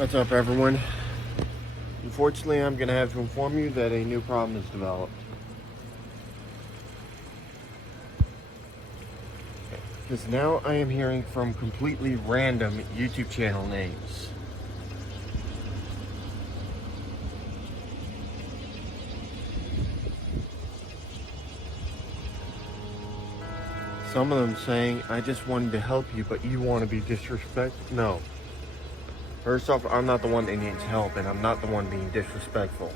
What's up, everyone? Unfortunately, I'm going to have to inform you that a new problem has developed. Because now I am hearing from completely random YouTube channel names. Some of them saying, I just wanted to help you, but you want to be disrespectful. No. First off, I'm not the one that needs help, and I'm not the one being disrespectful.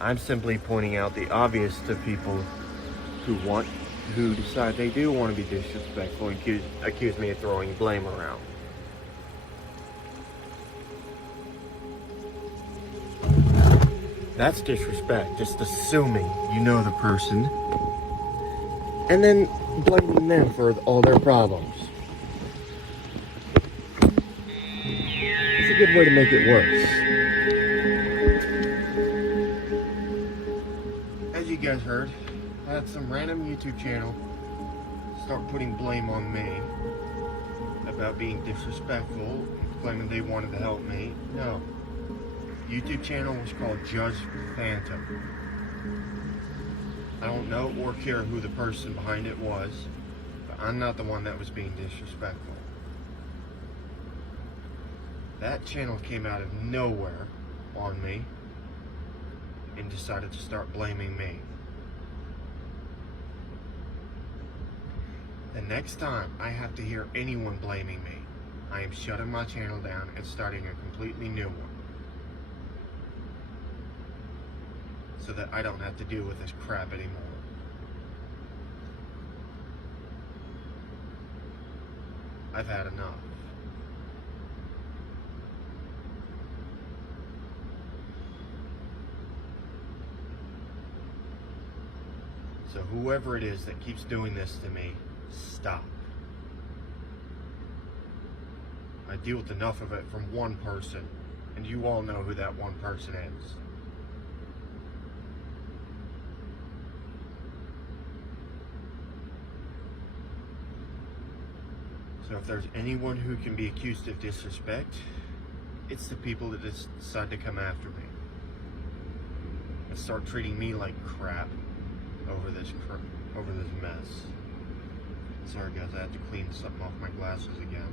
I'm simply pointing out the obvious to people who decide they do want to be disrespectful and accuse me of throwing blame around. That's disrespect, just assuming you know the person and then blaming them for all their problems. It's a good way to make it worse. As you guys heard, I had some random YouTube channel start putting blame on me about being disrespectful, claiming they wanted to help me. No. YouTube channel was called Judge Phantom. I don't know or care who the person behind it was, but I'm not the one that was being disrespectful. That channel came out of nowhere on me and decided to start blaming me. The next time I have to hear anyone blaming me, I am shutting my channel down and starting a completely new one, so that I don't have to deal with this crap anymore. I've had enough. So whoever it is that keeps doing this to me, stop. I deal with enough of it from one person, and you all know who that one person is. So if there's anyone who can be accused of disrespect, it's the people that decide to come after me and start treating me like crap over this mess. Sorry guys, I have to clean something off my glasses again.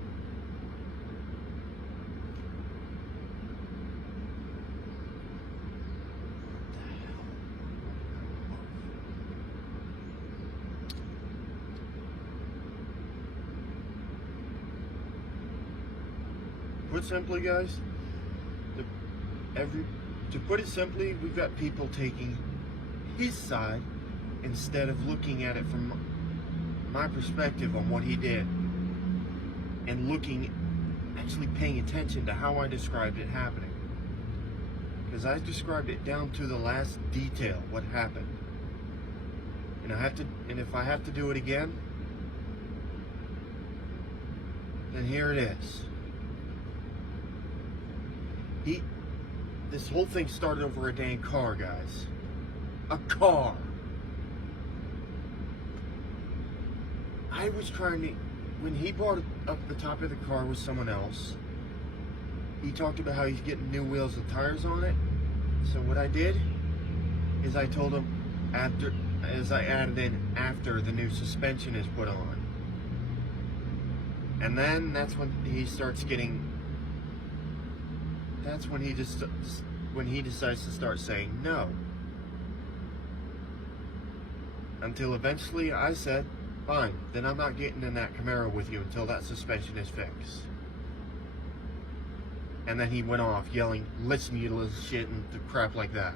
Put simply, guys, to put it simply, we've got people taking his side instead of looking at it from my perspective on what he did and actually paying attention to how I described it happening. Because I described it down to the last detail, what happened. And if I have to do it again, then here it is. This whole thing started over a dang car, guys. A car. I was trying to, when he brought up the top of the car with someone else, he talked about how he's getting new wheels and tires on it. So what I did is I told him I added in after the new suspension is put on. And then that's when he decides to start saying no. Until eventually I said, fine, then I'm not getting in that Camaro with you until that suspension is fixed. And then he went off yelling, listen, you little shit, and crap like that.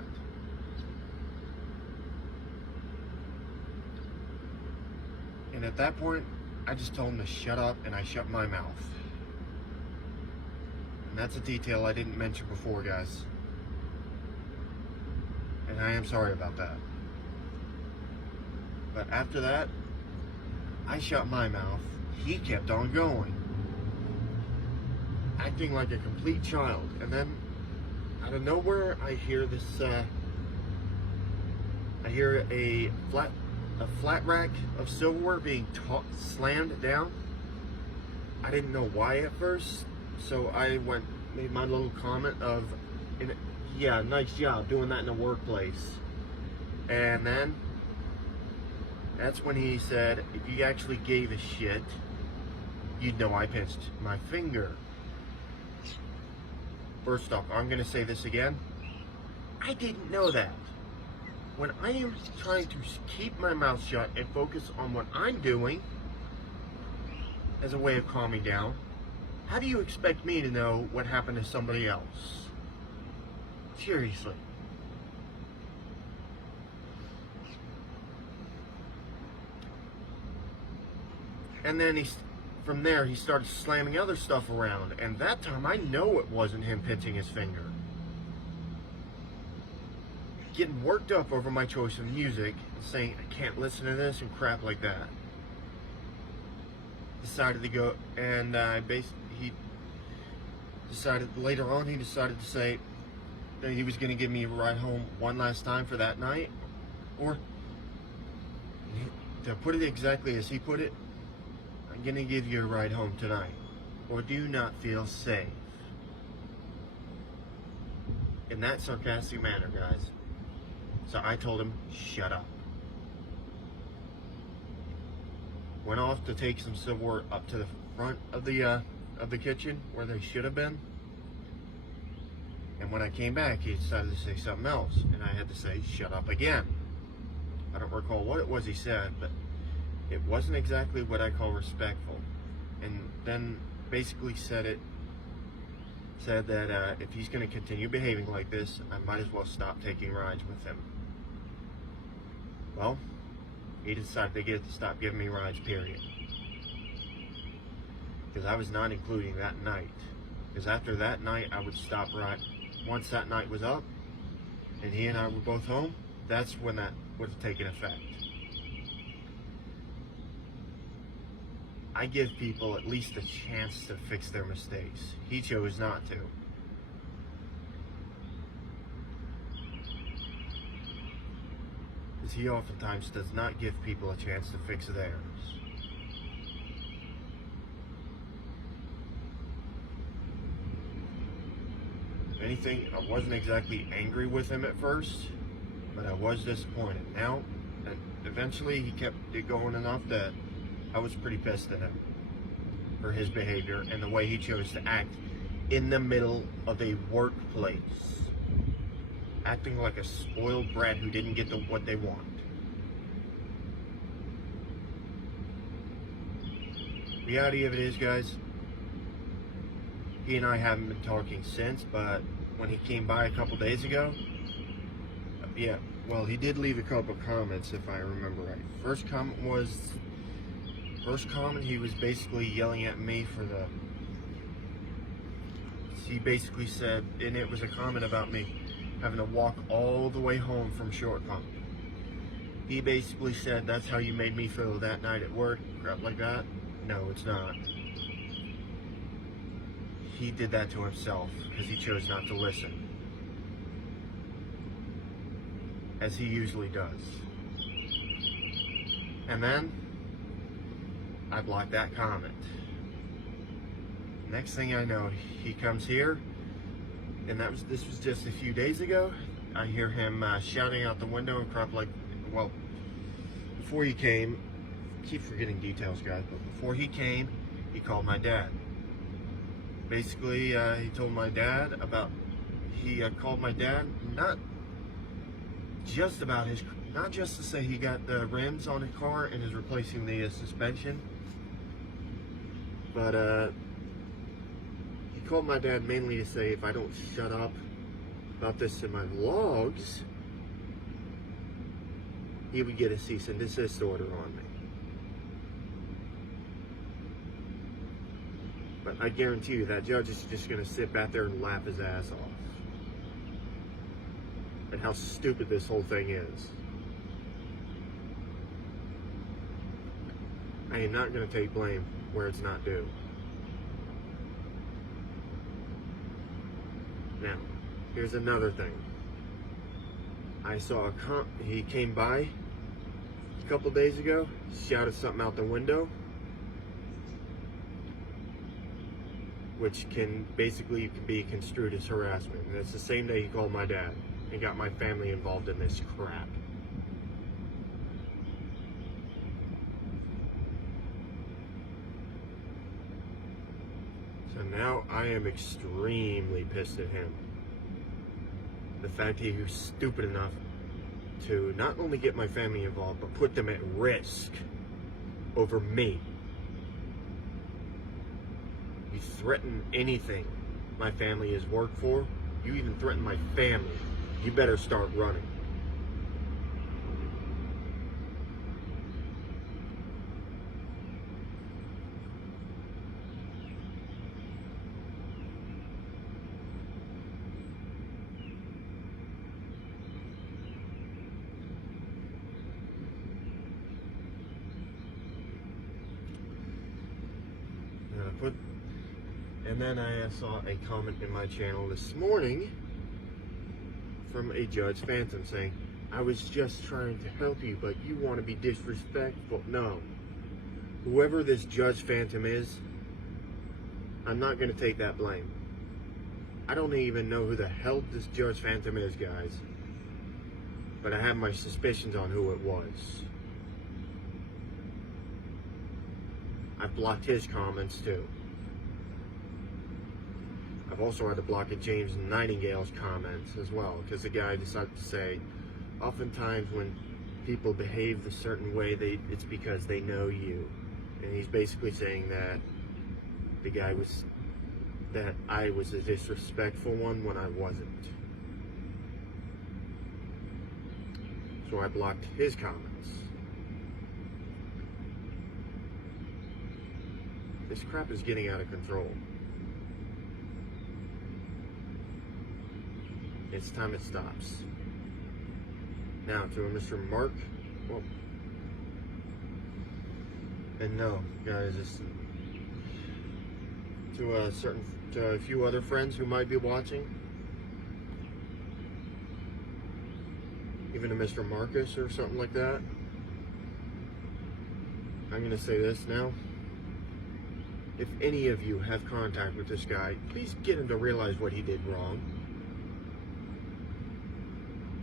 And at that point, I just told him to shut up, and I shut my mouth. And that's a detail I didn't mention before, guys. And I am sorry about that. But after that, I shut my mouth. He kept on going, acting like a complete child. And then, out of nowhere, I hear this. I hear a flat rack of silverware being slammed down. I didn't know why at first, So I made my little comment of, yeah, nice job doing that in the workplace. And then that's when he said, if you actually gave a shit, you'd know I pinched my finger. First off, I'm going to say this again. I didn't know that. When I am trying to keep my mouth shut and focus on what I'm doing as a way of calming down, how do you expect me to know what happened to somebody else? Seriously. And then from there, he started slamming other stuff around. And that time, I know it wasn't him pinching his finger. Getting worked up over my choice of music and saying, I can't listen to this and crap like that. Decided to go, and he decided, later on, he decided to say that he was going to give me a ride home one last time for that night. Or, to put it exactly as he put it, I'm going to give you a ride home tonight, or do not feel safe. In that sarcastic manner, guys. So I told him, shut up. Went off to take some silverware up to the front of the kitchen where they should have been. And when I came back, he decided to say something else, and I had to say, shut up again. I don't recall what it was he said, but it wasn't exactly what I call respectful. And then basically said that if he's going to continue behaving like this, I might as well stop taking rides with him. Well, he decided to stop giving me rides, period. Because I was not including that night. Because after that night, I would stop ride. Once that night was up, and he and I were both home, that's when that would have taken effect. I give people at least a chance to fix their mistakes. He chose not to. Because he oftentimes does not give people a chance to fix theirs. If anything, I wasn't exactly angry with him at first, but I was disappointed. Now, eventually he kept it going enough that I was pretty pissed at him for his behavior and the way he chose to act in the middle of a workplace. Acting like a spoiled brat who didn't get what they want. Reality of it is, guys, he and I haven't been talking since, but when he came by a couple days ago, yeah, well, he did leave a couple comments, if I remember right. First comment, he was basically yelling at me for he basically said, and it was a comment about me having to walk all the way home from Short Pump. He basically said, that's how you made me feel that night at work, crap like that. No, it's not. He did that to himself because he chose not to listen. As he usually does. And then I blocked that comment. Next thing I know, he comes here, and this was just a few days ago. I hear him shouting out the window and crap like, well, before he came, I keep forgetting details, guys, but before he came, he called my dad. Basically, he told my dad about, he called my dad, not just to say he got the rims on his car and is replacing the suspension, but he called my dad mainly to say if I don't shut up about this in my vlogs, he would get a cease and desist order on me. But I guarantee you that judge is just going to sit back there and laugh his ass off at how stupid this whole thing is. I am not going to take blame where it's not due. Now, here's another thing. I saw he came by a couple days ago, shouted something out the window. which can basically be construed as harassment. And it's the same day he called my dad and got my family involved in this crap. So now I am extremely pissed at him. The fact he was stupid enough to not only get my family involved, but put them at risk over me. You threaten anything my family has worked for, you even threaten my family, you better start running. And then I saw a comment in my channel this morning from a Judge Phantom saying, I was just trying to help you, but you want to be disrespectful. No. Whoever this Judge Phantom is, I'm not going to take that blame. I don't even know who the hell this Judge Phantom is, guys. But I have my suspicions on who it was. I've blocked his comments too. I've also had to block James Nightingale's comments as well, because the guy decided to say, oftentimes when people behave a certain way, it's because they know you. And he's basically saying that that I was a disrespectful one when I wasn't. So I blocked his comments. This crap is getting out of control. It's time it stops. Now to Mr. Mark. Well, and no, guys, it's to a few other friends who might be watching. Even to Mr. Marcus or something like that. I'm gonna say this now. If any of you have contact with this guy, please get him to realize what he did wrong.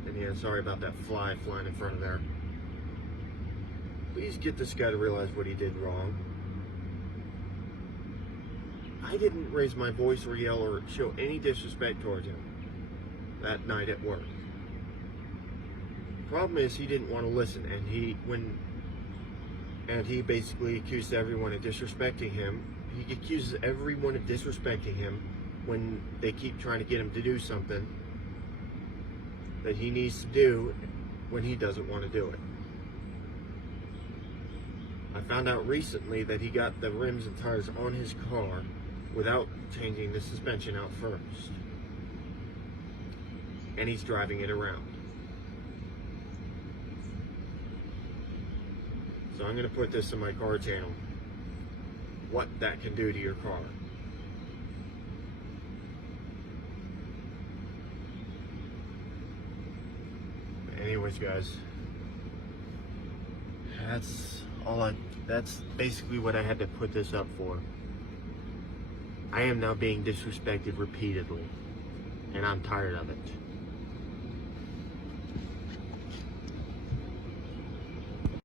And yeah, sorry about that fly flying in front of there. Please get this guy to realize what he did wrong. I didn't raise my voice or yell or show any disrespect towards him that night at work. Problem is, he didn't want to listen, and he basically accused everyone of disrespecting him. He accuses everyone of disrespecting him when they keep trying to get him to do something that he needs to do when he doesn't want to do it. I found out recently that he got the rims and tires on his car without changing the suspension out first. And he's driving it around. So I'm going to put this in my car channel. What that can do to your car. Anyways, guys, that's basically what I had to put this up for. I am now being disrespected repeatedly, and I'm tired of it.